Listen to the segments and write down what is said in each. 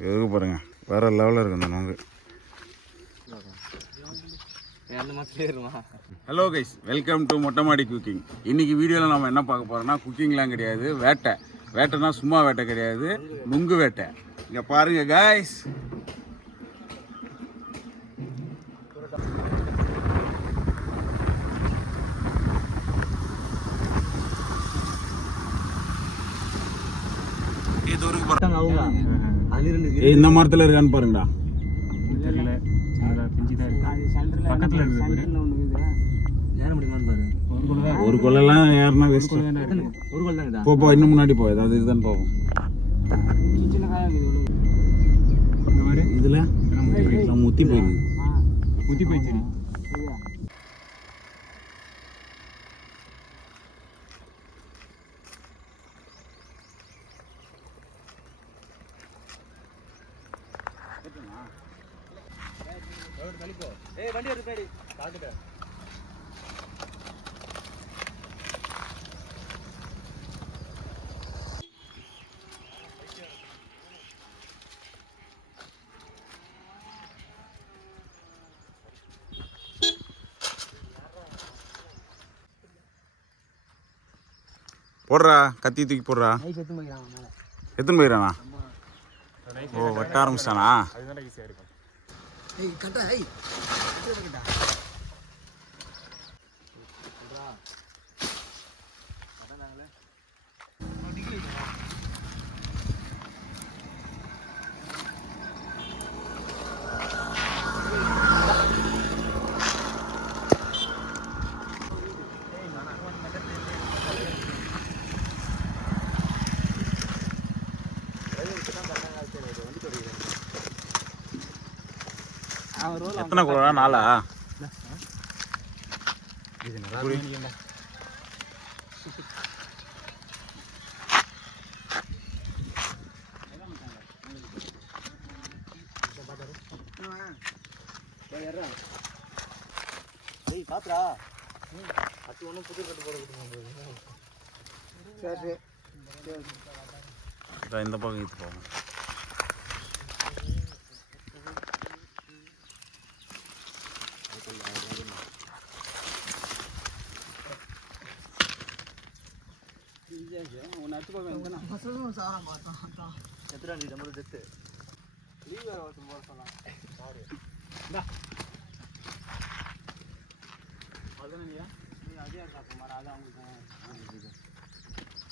எதுக்கு பாருங்க வேற லெவலில் இருக்கு இந்த நோங்கு. ஹலோ கைஸ் வெல்கம் டு மொட்டைமாடி குக்கிங் இன்னைக்கு வீடியோவில் நம்ம என்ன பார்க்க போகிறோம்னா குக்கிங்லாம் கிடையாது வேட்டை. வேட்டைனா சும்மா வேட்டை கிடையாது நுங்கு வேட்டை. இங்கே பாருங்க கைஸ் அவங்க அது ரெண்டு ஏய் இந்த மரத்தில் இருக்கான்னு பாருங்கடா. பக்கத்துல இருக்கு ஒரு கொள்ளைலாம் ஏறினா வேஸ்ட் போ போ இன்னும் முன்னாடி போ. ஏதாவது இதுதான் போவோம் இதில்? முத்தி போயிருக்கு முத்தி போயிடுச்சு ஏய் வண்டி எடுத்து போய் பாத்துக்க போடுறா கத்தி தூக்கி போடுறா. எத்தனை போயிடறானா ஓ வெட்ட ஆரம்பிச்சிட்டானா அதுதான் ஈஸியா இருக்கும் ஏய் கட்டா ஏய் கட்டா எத்தனை குழா நாளா ஏய் பாத்துடா அது ஒண்ணும் புது கட்டு போட இந்த பக்கம் இது போகும் பசங்களும் சாரம் பார்த்தோம் எத்தனை அடி நம்ம டெத்து லீவ் வேற ஒருத்தன் போட சொல்லலாம் சாரி இந்தா அதுதானே நீ அதே காப்ப மாற அது அவங்களுக்கு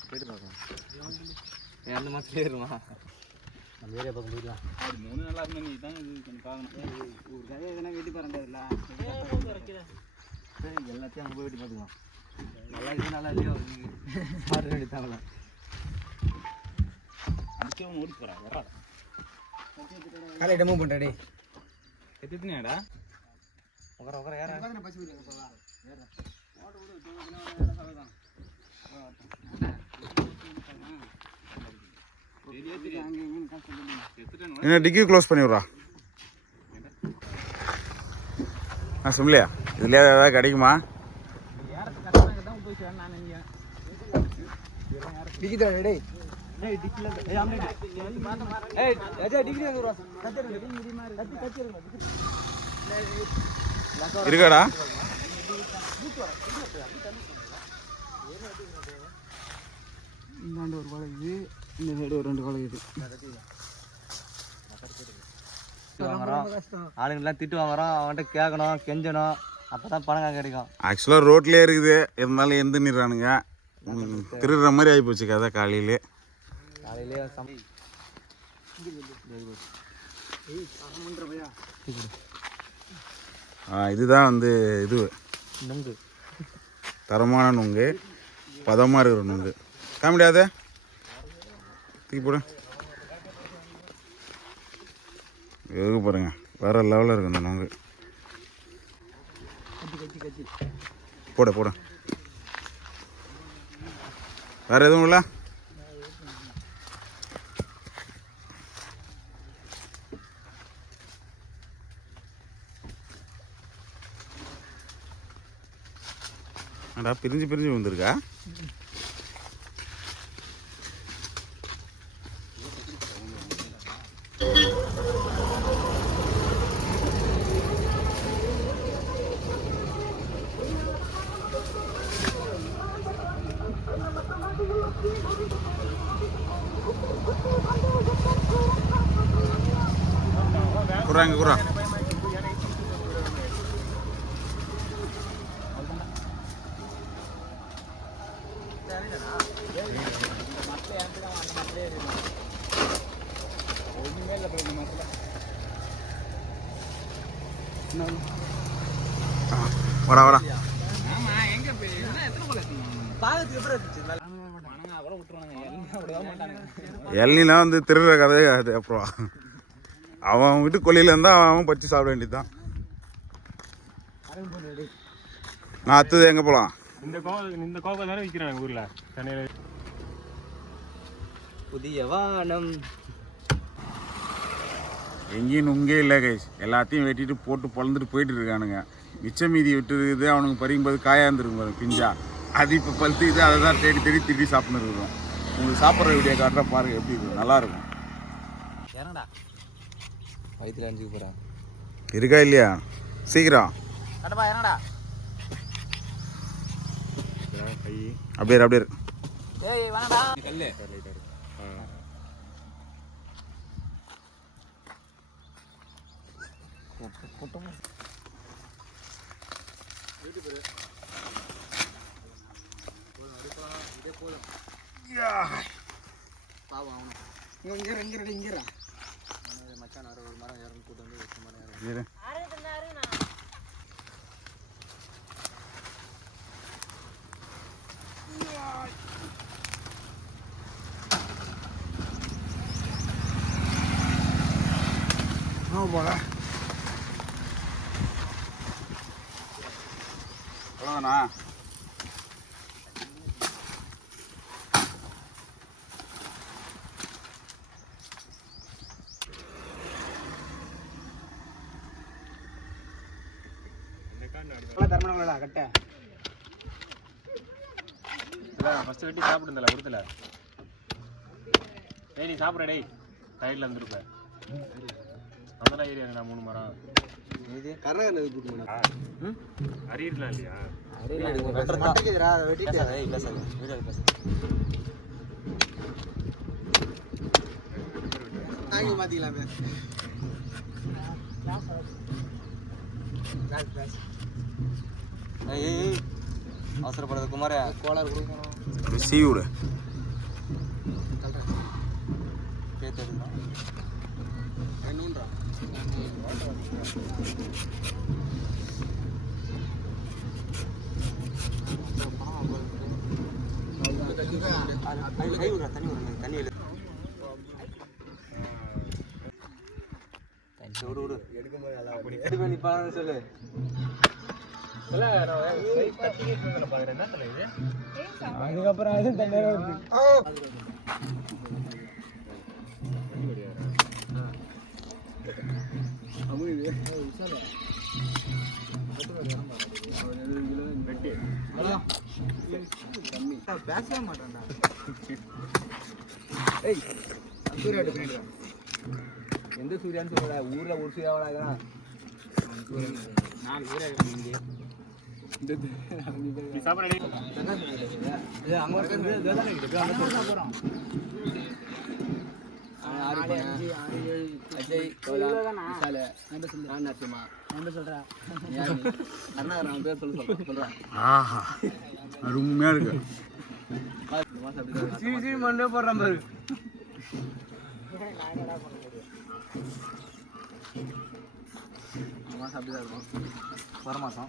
கேட்டு பார்க்கலாம் அந்த மாதிரி ஏறுமா நம்ம ஏரியா பக்கம் போயிடலாம் அது மூணு நல்லா இருந்தா நீ தான் இது கொஞ்சம் பார்க்கணும் ஒரு கதையை எதுனா வெட்டி பாருங்கல்ல எல்லாத்தையும் அங்கே போய் வெட்டி பார்த்துக்கலாம் நல்லா இருக்கு நல்லா இல்லையோ சாரு எடுத்தாங்களா அதுக்கே போகிறான் வராது காலை டெமோ பண்ணுறா எத்தனையாடா உக்கர உக்கர ஏற என்ன டிக்கி க்ளோஸ் பண்ணி விட்றா ஆ சொல்லியா இதுலேயே ஏதாவது கிடைக்குமா? டிக்கி தர டேய். இருக்காடா? இந்தாண்டு ஒரு கொலை இது இந்த சைடு ஒரு ரெண்டு கொலை இது. ஆளுங்கெல்லாம் திட்டு வாங்குறோம் அவன்கிட்ட கேட்கணும் கெஞ்சணும். அப்பதான் பணம் கிடைக்கும். ஆக்சுவலாக ரோட்லேயே இருக்குது. இருந்தாலும் எந்த நிறானுங்க திருடுற மாதிரி ஆகிப்போச்சு கதை காலையிலே. காலையிலே சம் ஆ, இதுதான் வந்து இது. நுங்கு. தரமான நுங்கு. பதமாக இருக்கிற நுங்கு. காமிடாத தூக்கி போடு. எதுக்கு பாருங்க. வேற லெவலில் இருக்கு இந்த நுங்கு. போட போட. வேற எதுவும் இல்லை? என்னடா பிரிஞ்சு பிரிஞ்சு வந்திருக்கா குறாங்க குறா வாடா வாடா. எல்லாம் வந்து திருடுற கதையே அது அப்புறம். அவன் வீட்டு கொல்லையில் இருந்தால் அவன் பறித்து சாப்பிட வேண்டியதுதான். நான் அடுத்தது எங்கே போகலாம் இந்த கோவம் இந்த கோவம் தானே விற்கிறாங்க ஊரில். சென்னையில். புதிய வானம். எங்கேயும் நுங்கே இல்லை கைஸ் எல்லாத்தையும் வெட்டிட்டு போட்டு பொழந்துட்டு போயிட்டு இருக்கானுங்க. மிச்சம் மீதி விட்டு இருக்குது அவனுக்கு பறிக்கும்போது காயா இருந்திருக்கும் பாருங்க பிஞ்சா. அது இப்போ பழுத்துக்குது அதை தான் தேடி தேடி திருடி சாப்பிட்டு இருக்கிறோம் உங்களுக்கு சாப்பிட்ற வீடியோ காட்டுற பாருங்க எப்படி இருக்கும் நல்லா இருக்கும் இறங்கடா. வயிற்றுல அடிச்சுக்க போகிறேன் இருக்கா இல்லையா? சீக்கிரம். கட்டப்பா இறங்கடா. அப்படியே அப்படியே இரு. ஏய் வேணாடா கல்லு இங்க இரு, இங்க இங்க இரு. மச்சான் ஒரு மரம் இறந்து கூட்டு வந்து மரம் இறந்து இரு. அவ்வளோதானா கட்டை. ஃபஸ்ட்டு வெட்டி சாப்பிடுந்தல கொடுத்துல டேய் நீ சாப்பிட்ற டேய். சைடில் அதெல்லாம் ஏரியா நான் மூணு மரம். அரியர்லாம் இல்லையா? வெட்டிட்டு. பேசாத ஏய் பேசாத. வீடியோ பேசாத. தாங்கி மாத்திக்கலாமே. ஏய் ஏய் ஏய். அவசரப்படாத குமார. கோளாறு கொடுக்கணும். இப்படி சீவி சொல்லு அதுக்கப்புறம் அது தண்ணியில பேசவே மாட்டான்டா. ஏய், சூர்யா எந்த சூர்யான்னு சொல்லல ஊர்ல ஒரு சூர்யாவடா நாலு சூர்யா இங்கே அங்க போறோம் ஆறு பண்ண அஜய் கோலா விசால நான் நரசிம்மா யாரு நீ? அண்ணா நான் பேர் சொல்ல சொல்றேன் சொல்றேன் ஆஹா. அருமையாக இருக்கு? சீ, சீ, மண்டே போடுறான் பாரு. மாசம் மாசம்.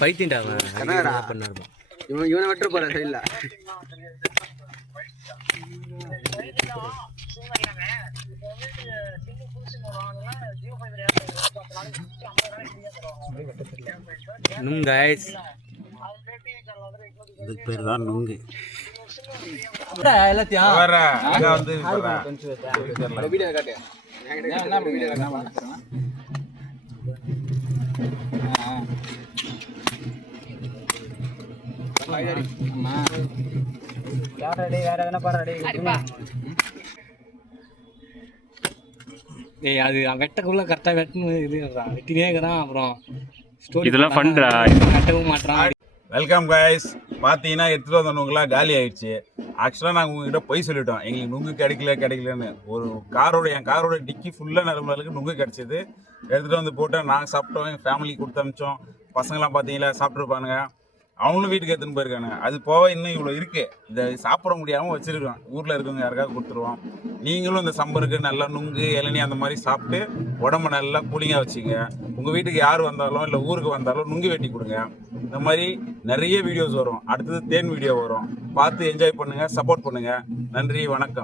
பைத்தியண்டா இவன் இவனை வெட்ட போற சைடில் கைஸ் இதுக்கு பேர் தான் நுங்கு. எல்லாத்தையும்? வேற எதனா பாடுறா ஏய் அது வெட்டக்குள்ள கரெக்டா வெட்டணும் இது வெட்டினே இருக்கிறான் அப்புறம் இதெல்லாம் ஃபன்டா கட்டவும் மாட்டான் வெல்கம் கைஸ் பார்த்தீங்கன்னா எடுத்துகிட்டு வந்த நுங்குலாம் காலி ஆயிடுச்சு. ஆக்சுவலாக நாங்கள் உங்ககிட்ட பொய் சொல்லிட்டோம். எங்களுக்கு நுங்கு கிடைக்கல கிடைக்கலன்னு. ஒரு காரோட என் காரோட டிக்கி ஃபுல்லாக நிரம்பளுக்கு நுங்கு கிடச்சிது. எடுத்துகிட்டு வந்து போட்டு நாங்கள் சாப்பிட்டோம். எங்கள் ஃபேமிலிக்கு கொடுத்து அமிச்சோம் பசங்களாம் பார்த்தீங்களா சாப்பிட்ருப்பானுங்க அவனும் வீட்டுக்கு எடுத்துன்னு போயிருக்கானு. அது போக இன்னும் இவ்வளோ இருக்கு. இதை சாப்பிட முடியாமல் வச்சிருக்கோம் ஊரில் இருக்கவங்க யாருக்காவது கொடுத்துருவோம் நீங்களும் இந்த சம்பருக்கு நல்லா நுங்கு இளநி அந்த மாதிரி சாப்பிட்டு உடம்ப நல்லா கூலிங்காக வச்சுங்க. உங்கள் வீட்டுக்கு யார் வந்தாலும் இல்லை ஊருக்கு வந்தாலும் நுங்கு வெட்டி கொடுங்க. இந்த மாதிரி நிறைய வீடியோஸ் வரும். அடுத்தது தேன் வீடியோ வரும். பார்த்து என்ஜாய் பண்ணுங்கள் சப்போர்ட் பண்ணுங்கள் நன்றி வணக்கம்.